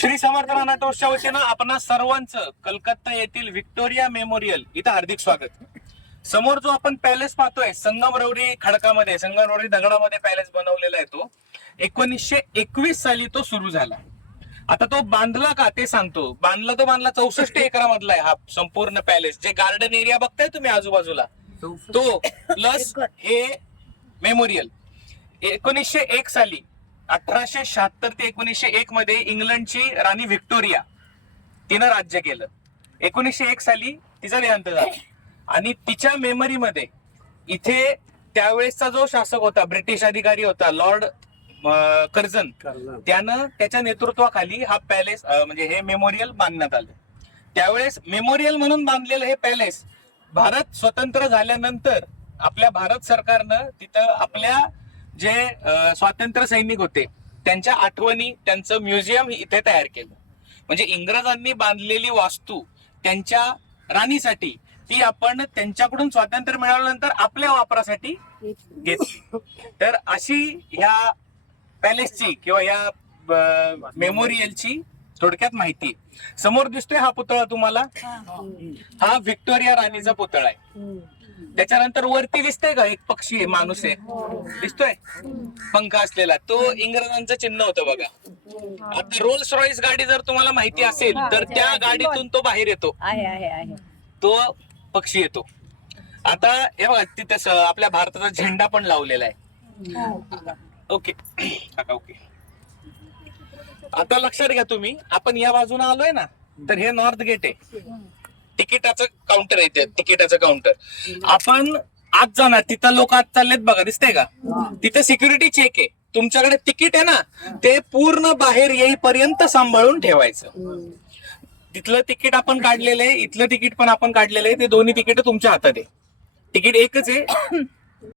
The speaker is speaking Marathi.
श्री समर्थ रानाटोसच्या वतीनं आपणा सर्वांचं कलकत्ता येथील व्हिक्टोरिया मेमोरियल इथं हार्दिक स्वागत. समोर जो आपण पॅलेस पाहतोय संगमरवरी खडकामध्ये, संगमरवरी दगडामध्ये पॅलेस बनवलेला आहे. तो 1921 साली तो सुरू झाला. आता तो बांधला का ते सांगतो. बांधला 64 एकरामधला आहे हा संपूर्ण पॅलेस. जे गार्डन एरिया बघताय तुम्ही आजूबाजूला, तो प्लस हे मेमोरियल 1901 साली 1876 ते 1901 मध्ये इंग्लंडची राणी व्हिक्टोरिया तिनं राज्य केलं. 1901 साली तिचा देहांत झाला आणि तिच्या मेमरीमध्ये इथे त्यावेळेसचा जो शासक होता, ब्रिटिश अधिकारी होता, लॉर्ड कर्झन, त्यानं त्याच्या नेतृत्वाखाली हा पॅलेस म्हणजे हे मेमोरियल बांधण्यात आलं. त्यावेळेस मेमोरियल म्हणून बांधलेलं हे पॅलेस भारत स्वतंत्र झाल्यानंतर आपल्या भारत सरकारनं तिथं आपल्या जे स्वातंत्र्य सैनिक होते त्यांच्या आठवणी, त्यांचं म्युझियम इथे तयार केलं. म्हणजे इंग्रजांनी बांधलेली वास्तू त्यांच्या राणीसाठी ती आपण त्यांच्याकडून स्वातंत्र्य मिळाल्यानंतर आपल्या वापरासाठी घेतली. तर अशी ह्या पॅलेसची किंवा या मेमोरियलची थोडक्यात माहिती. समोर दिसतोय हा पुतळा तुम्हाला, हा व्हिक्टोरिया राणीचा पुतळा आहे. त्याच्यानंतर वरती दिसतंय का एक पक्षी आहे, माणूस आहे, दिसतोय पंख असलेला, तो इंग्रजांचं चिन्ह होतं बघा. आता रोल्स रॉईस गाडी जर तुम्हाला माहिती असेल तर त्या गाडीतून तो बाहेर येतो, तो पक्षी येतो. आता हे बघा तिथे आपल्या भारताचा झेंडा पण लावलेला आहे. ओके काका, ओके. आता लक्षात घ्या तुम्ही, आपण या बाजूने आलोय ना, तर हे नॉर्थ गेट आहे. तिकिटाचं काउंटर आहे, तिकिटाचं काउंटर. आपण आत जाणार, तिथं लोक आत चाललेत बघा, दिसतंय का? तिथे सिक्युरिटी चेक आहे. तुमच्याकडे तिकीट आहे ना, ते पूर्ण बाहेर येईपर्यंत सांभाळून ठेवायचं. तिथलं तिकीट आपण काढलेलं आहे, इथलं तिकीट पण आपण काढलेलं आहे. ते दोन्ही तिकीट तुमच्या हातात आहे. तिकीट एकच आहे,